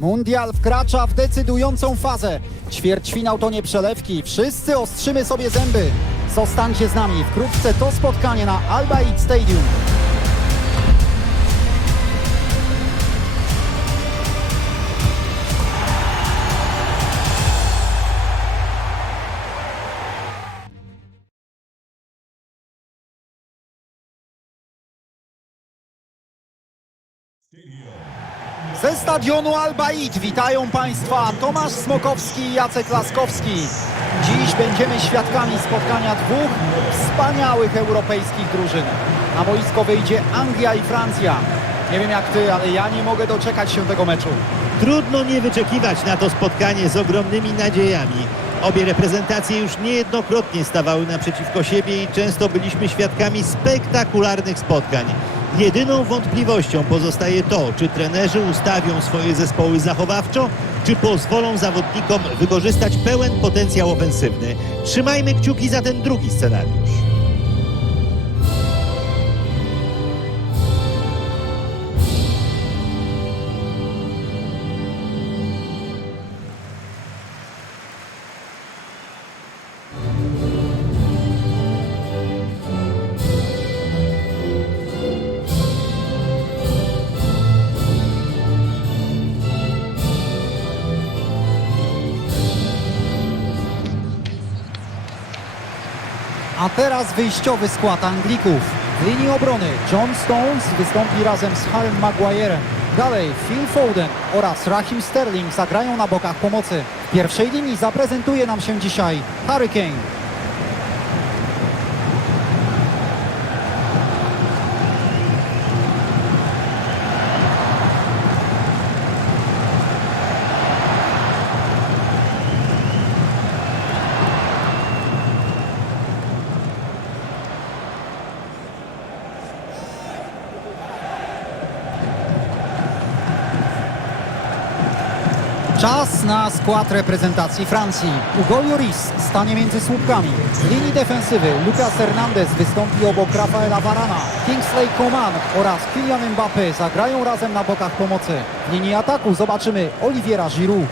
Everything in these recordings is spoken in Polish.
Mundial wkracza w decydującą fazę. Ćwierćfinał to nie przelewki. Wszyscy ostrzymy sobie zęby. Zostańcie z nami. Wkrótce to spotkanie na Alba Eid Stadium. Stadionu Alba Eid witają Państwa Tomasz Smokowski i Jacek Laskowski. Dziś będziemy świadkami spotkania dwóch wspaniałych europejskich drużyn. Na boisko wyjdzie Anglia i Francja. Nie wiem jak Ty, ale ja nie mogę doczekać się tego meczu. Trudno nie wyczekiwać na to spotkanie z ogromnymi nadziejami. Obie reprezentacje już niejednokrotnie stawały naprzeciwko siebie i często byliśmy świadkami spektakularnych spotkań. Jedyną wątpliwością pozostaje to, czy trenerzy ustawią swoje zespoły zachowawczo, czy pozwolą zawodnikom wykorzystać pełen potencjał ofensywny. Trzymajmy kciuki za ten drugi scenariusz. Teraz wyjściowy skład Anglików. W linii obrony John Stones wystąpi razem z Harrym Maguirem. Dalej Phil Foden oraz Raheem Sterling zagrają na bokach pomocy. W pierwszej linii zaprezentuje nam się dzisiaj Harry Kane. Na skład reprezentacji Francji. Hugo Lloris stanie między słupkami. Z linii defensywy Lucas Hernandez wystąpi obok Rafaela Varana. Kingsley Coman oraz Kylian Mbappé zagrają razem na bokach pomocy. W linii ataku zobaczymy Oliviera Giroud.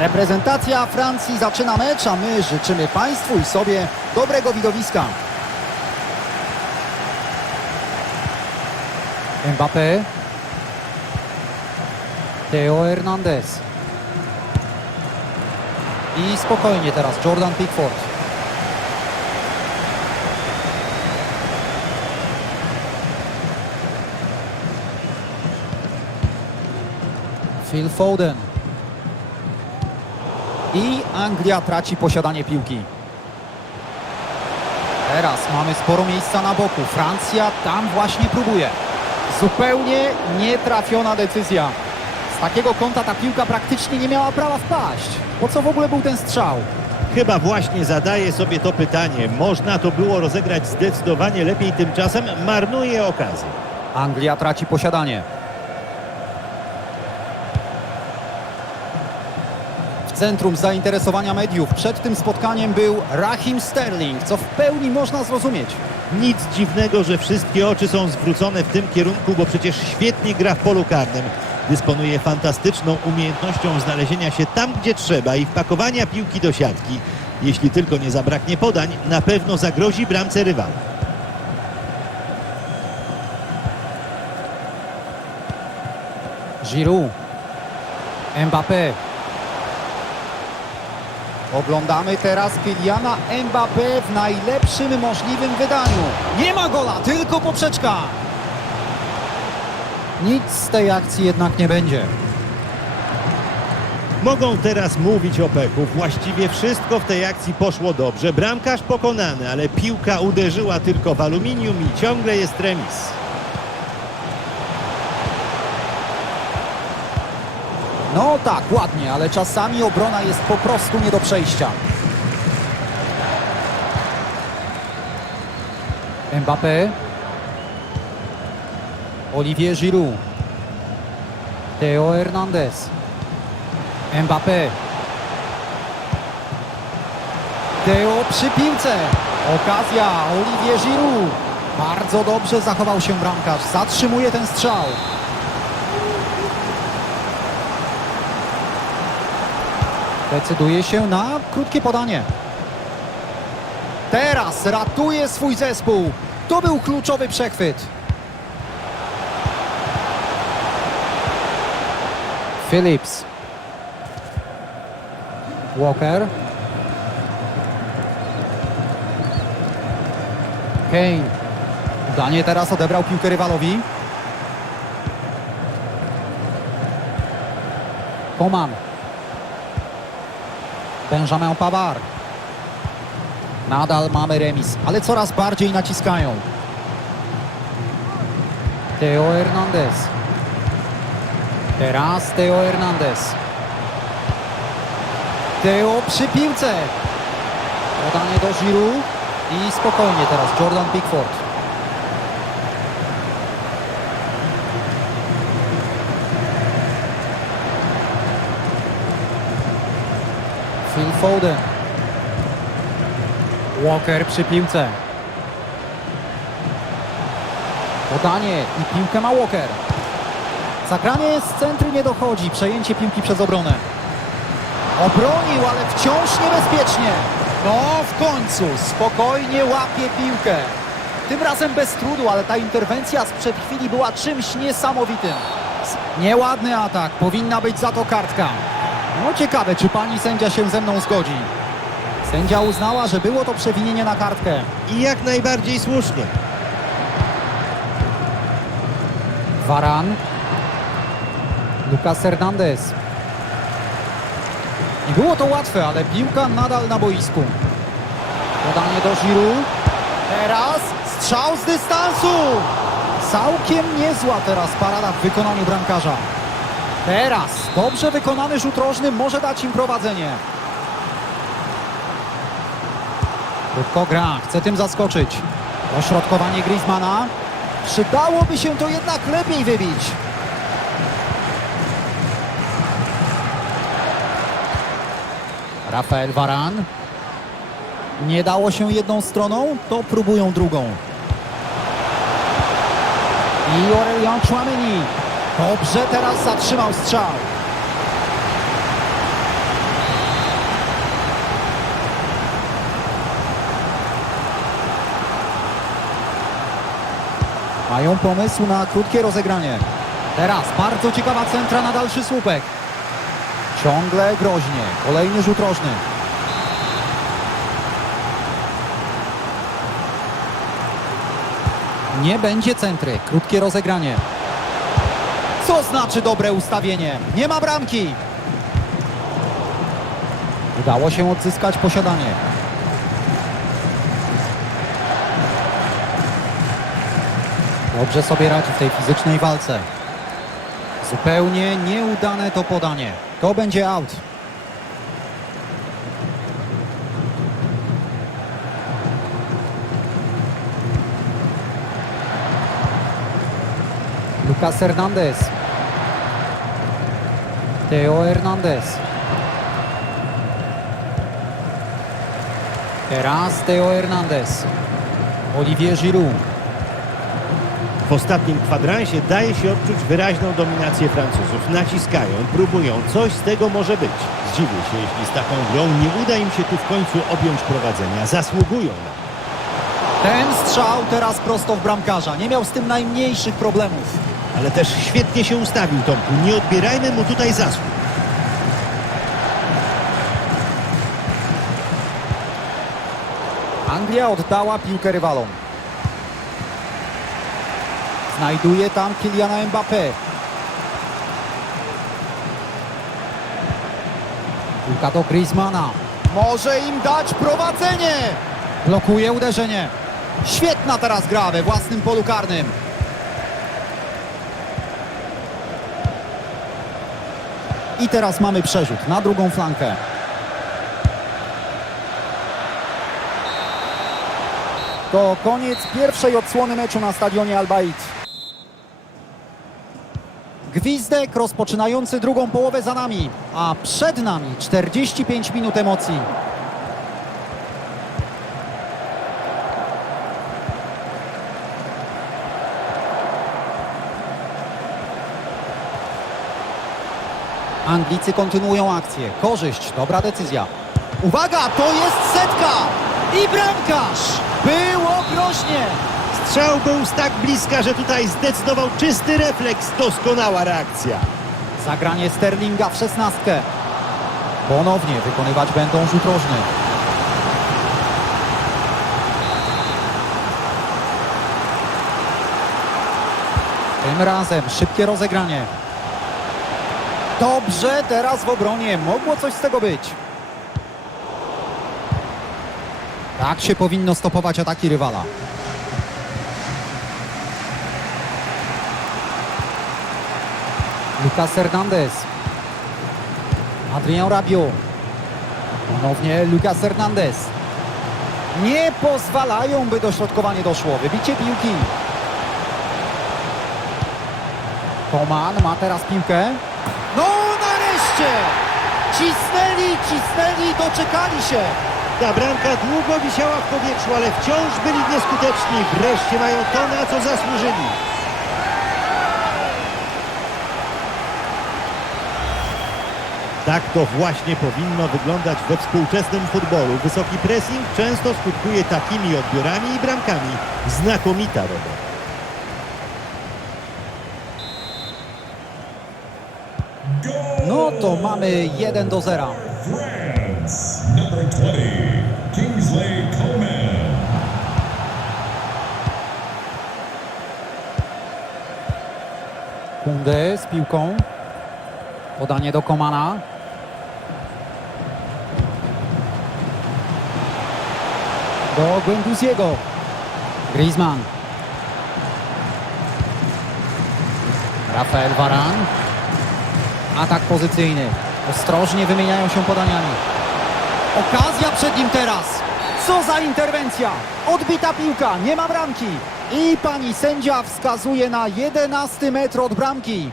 Reprezentacja Francji zaczyna mecz, a my życzymy Państwu i sobie dobrego widowiska. Mbappé. Theo Hernandez. I spokojnie teraz Jordan Pickford. Phil Foden. I Anglia traci posiadanie piłki. Teraz mamy sporo miejsca na boku. Francja tam właśnie próbuje. Zupełnie nietrafiona decyzja. Z takiego kąta ta piłka praktycznie nie miała prawa wpaść. Po co w ogóle był ten strzał? Chyba właśnie zadaję sobie to pytanie. Można to było rozegrać zdecydowanie lepiej, tymczasem marnuje okazję. Anglia traci posiadanie. Centrum zainteresowania mediów przed tym spotkaniem był Raheem Sterling, co w pełni można zrozumieć. Nic dziwnego, że wszystkie oczy są zwrócone w tym kierunku, bo przecież świetnie gra w polu karnym. Dysponuje fantastyczną umiejętnością znalezienia się tam, gdzie trzeba i wpakowania piłki do siatki. Jeśli tylko nie zabraknie podań, na pewno zagrozi bramce rywala. Giroud. Mbappé. Oglądamy teraz Kyliana Mbappé w najlepszym możliwym wydaniu. Nie ma gola, tylko poprzeczka. Nic z tej akcji jednak nie będzie. Mogą teraz mówić o pechu. Właściwie wszystko w tej akcji poszło dobrze. Bramkarz pokonany, ale piłka uderzyła tylko w aluminium i ciągle jest remis. No tak, ładnie, ale czasami obrona jest po prostu nie do przejścia. Mbappé. Olivier Giroud. Theo Hernandez. Mbappé. Teo przy piłce. Okazja, Olivier Giroud. Bardzo dobrze zachował się bramkarz. Zatrzymuje ten strzał. Decyduje się na krótkie podanie. Teraz ratuje swój zespół. To był kluczowy przechwyt. Phillips. Walker. Kane. Udanie teraz odebrał piłkę rywalowi. Koman. Benjamin Pavard. Nadal mamy remis, ale coraz bardziej naciskają. Teo Hernandez. Teraz Teo Hernandez. Teo przy piłce. Podanie do Giroud i spokojnie teraz Jordan Pickford. Phil Foden. Walker przy piłce. Podanie i piłkę ma Walker. Zagranie z centry nie dochodzi. Przejęcie piłki przez obronę. Obronił, ale wciąż niebezpiecznie. No, w końcu spokojnie łapie piłkę. Tym razem bez trudu, ale ta interwencja sprzed chwili była czymś niesamowitym. Nieładny atak, powinna być za to kartka. No ciekawe, czy pani sędzia się ze mną zgodzi. Sędzia uznała, że było to przewinienie na kartkę. I jak najbardziej słusznie. Varan. Lucas Hernandez. Nie było to łatwe, ale piłka nadal na boisku. Podanie do Giroud. Teraz strzał z dystansu. Całkiem niezła teraz parada w wykonaniu bramkarza. Teraz dobrze wykonany rzut rożny może dać im prowadzenie. Krótko gra, chce tym zaskoczyć. Dośrodkowanie Griezmana. Przydałoby się to jednak lepiej wybić. Rafael Varan. Nie dało się jedną stroną, to próbują drugą. I Aurelien Chouameni. Dobrze teraz zatrzymał strzał. Mają pomysł na krótkie rozegranie. Teraz bardzo ciekawa centra na dalszy słupek. Ciągle groźnie. Kolejny rzut rożny. Nie będzie centry. Krótkie rozegranie. Co znaczy dobre ustawienie? Nie ma bramki. Udało się odzyskać posiadanie. Dobrze sobie radzi w tej fizycznej walce. Zupełnie nieudane to podanie. To będzie out. Lucas Hernandez. Teo Hernandez. Teraz Teo Hernandez. Olivier Giroud. W ostatnim kwadransie daje się odczuć wyraźną dominację Francuzów. Naciskają, próbują, coś z tego może być. Zdziwię się, jeśli z taką grą nie uda im się tu w końcu objąć prowadzenia. Zasługują na. Ten strzał teraz prosto w bramkarza. Nie miał z tym najmniejszych problemów. Ale też świetnie się ustawił Tomku. Nie odbierajmy mu tutaj zasług. Anglia oddała piłkę rywalom. Znajduje tam Kyliana Mbappé. Piłka do Griezmana. Może im dać prowadzenie. Blokuje uderzenie. Świetna teraz gra we własnym polu karnym. I teraz mamy przerzut na drugą flankę. To koniec pierwszej odsłony meczu na stadionie Al-Bait. Gwizdek rozpoczynający drugą połowę za nami, a przed nami 45 minut emocji. Anglicy kontynuują akcję. Korzyść, dobra decyzja. Uwaga, to jest setka! I bramkarz! Było groźnie! Strzał był z tak bliska, że tutaj zdecydował czysty refleks. Doskonała reakcja. Zagranie Sterlinga w szesnastkę. Ponownie wykonywać będą rzut rożny. Tym razem szybkie rozegranie. Dobrze, teraz w obronie. Mogło coś z tego być. Tak się powinno stopować ataki rywala. Lucas Hernandez. Adrian Rabiot. Ponownie Lucas Hernandez. Nie pozwalają, by dośrodkowanie doszło. Wybicie piłki. Koman ma teraz piłkę. No nareszcie! Cisnęli, cisnęli, doczekali się. Ta bramka długo wisiała w powietrzu, ale wciąż byli nieskuteczni. Wreszcie mają to, na co zasłużyli. Tak to właśnie powinno wyglądać we współczesnym futbolu. Wysoki pressing często skutkuje takimi odbiorami i bramkami. Znakomita robota. No to mamy 1 do 0. France, number 20, Kingsley Coman. Kunde z piłką. Podanie do Komana. Do Guenduziego. Griezmann. Rafael Varan. Atak pozycyjny. Ostrożnie wymieniają się podaniami. Okazja przed nim teraz. Co za interwencja! Odbita piłka, nie ma bramki. I pani sędzia wskazuje na 11 metr od bramki.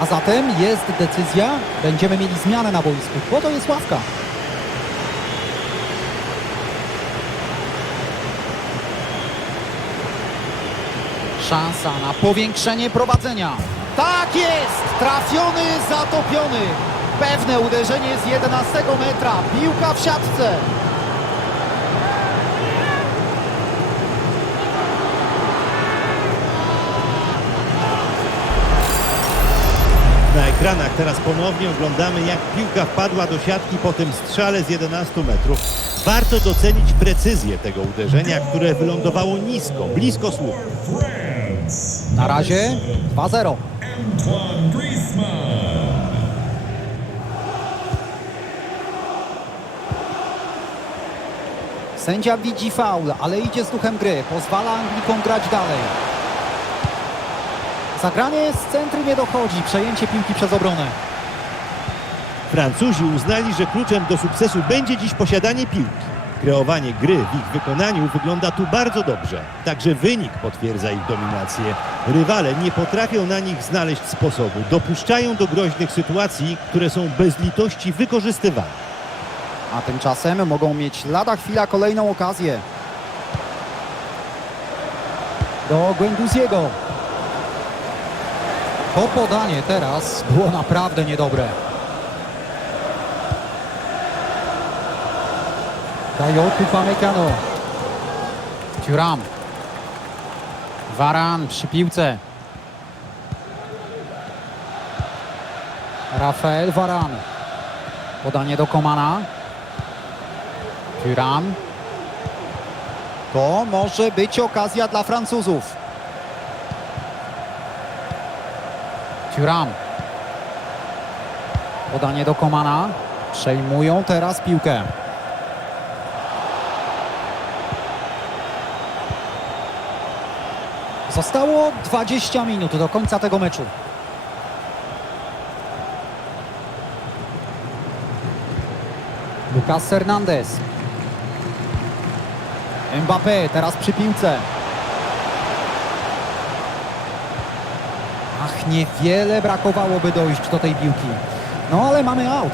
A zatem jest decyzja, będziemy mieli zmianę na boisku, bo to jest ławka. Szansa na powiększenie prowadzenia. Tak jest! Trafiony, zatopiony. Pewne uderzenie z 11 metra. Piłka w siatce. Na ekranach teraz ponownie oglądamy, jak piłka wpadła do siatki po tym strzale z 11 metrów. Warto docenić precyzję tego uderzenia, które wylądowało nisko, blisko słupu. Na razie 2-0. Antoine Griezmann. Sędzia widzi faul, ale idzie z duchem gry. Pozwala Anglikom grać dalej. Zagranie z centry nie dochodzi. Przejęcie piłki przez obronę. Francuzi uznali, że kluczem do sukcesu będzie dziś posiadanie piłki. Kreowanie gry w ich wykonaniu wygląda tu bardzo dobrze. Także wynik potwierdza ich dominację. Rywale nie potrafią na nich znaleźć sposobu. Dopuszczają do groźnych sytuacji, które są bez litości wykorzystywane. A tymczasem mogą mieć lada chwila kolejną okazję. Do Guenduziego. To podanie teraz było naprawdę niedobre. Dajotu Pamecano. Thuram. Varan przy piłce. Rafael Varan. Podanie do Komana. Thuram. To może być okazja dla Francuzów. Thuram. Podanie do Komana. Przejmują teraz piłkę. Zostało 20 minut do końca tego meczu. Lucas Hernandez. Mbappé teraz przy piłce. Ach, niewiele brakowałoby dojść do tej piłki. No ale mamy aut.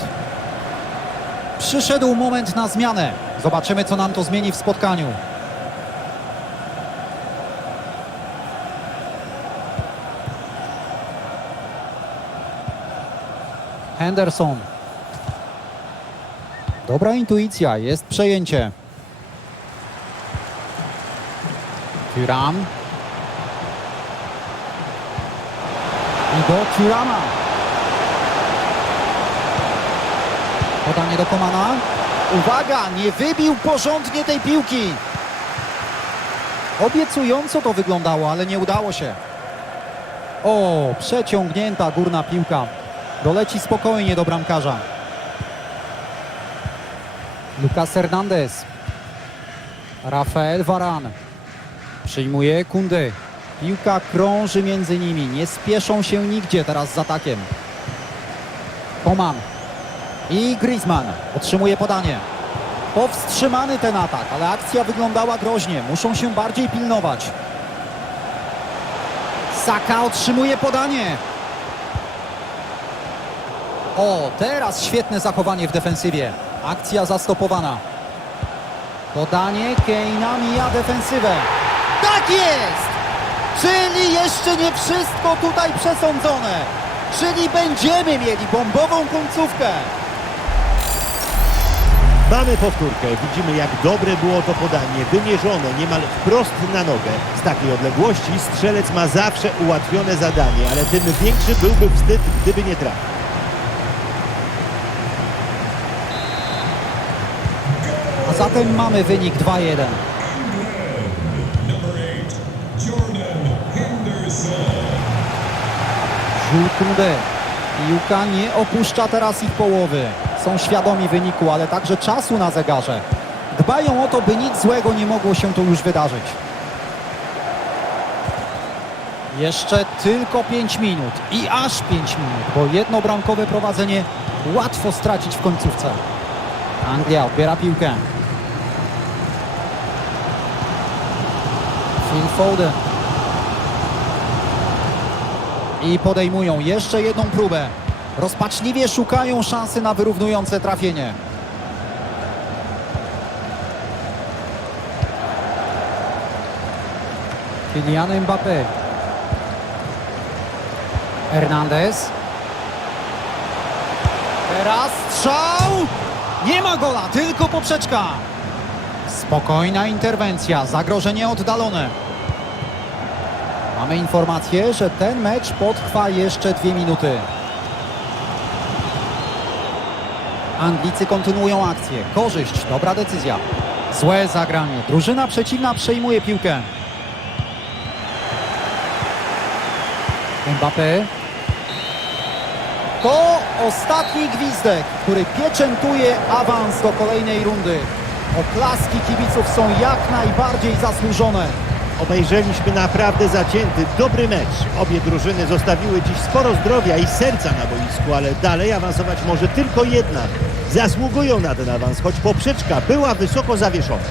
Przyszedł moment na zmianę. Zobaczymy, co nam to zmieni w spotkaniu. Henderson. Dobra intuicja, jest przejęcie. Thuram. I do Thurama. Podanie do Komana. Uwaga, nie wybił porządnie tej piłki. Obiecująco to wyglądało, ale nie udało się. O, przeciągnięta górna piłka. Doleci spokojnie do bramkarza. Lucas Hernandez. Rafael Varan. Przyjmuje Kundy. Piłka krąży między nimi. Nie spieszą się nigdzie teraz z atakiem. Koman. I Griezmann. Otrzymuje podanie. Powstrzymany ten atak, ale akcja wyglądała groźnie. Muszą się bardziej pilnować. Saka otrzymuje podanie. O, teraz świetne zachowanie w defensywie. Akcja zastopowana. Podanie Keina mija defensywę. Tak jest! Czyli jeszcze nie wszystko tutaj przesądzone. Czyli będziemy mieli bombową końcówkę. Mamy powtórkę. Widzimy, jak dobre było to podanie. Wymierzone niemal wprost na nogę. Z takiej odległości strzelec ma zawsze ułatwione zadanie, ale tym większy byłby wstyd, gdyby nie trafił. Zatem mamy wynik 2-1. Number eight, Jordan Henderson. Jules Koundé. Piłka nie opuszcza teraz ich połowy. Są świadomi wyniku, ale także czasu na zegarze. Dbają o to, by nic złego nie mogło się tu już wydarzyć. Jeszcze tylko 5 minut i aż 5 minut, bo jedno bramkowe prowadzenie łatwo stracić w końcówce. Anglia odbiera piłkę. Phil Foden. I podejmują jeszcze jedną próbę. Rozpaczliwie szukają szansy na wyrównujące trafienie. Kylian Mbappé. Hernandez. Teraz strzał! Nie ma gola, tylko poprzeczka. Spokojna interwencja, zagrożenie oddalone. Mamy informację, że ten mecz potrwa jeszcze dwie minuty. Anglicy kontynuują akcję. Korzyść, dobra decyzja. Złe zagranie. Drużyna przeciwna przejmuje piłkę. Mbappé. To ostatni gwizdek, który pieczętuje awans do kolejnej rundy. Oklaski kibiców są jak najbardziej zasłużone. Obejrzeliśmy naprawdę zacięty, dobry mecz. Obie drużyny zostawiły dziś sporo zdrowia i serca na boisku, ale dalej awansować może tylko jedna. Zasługują na ten awans, choć poprzeczka była wysoko zawieszona.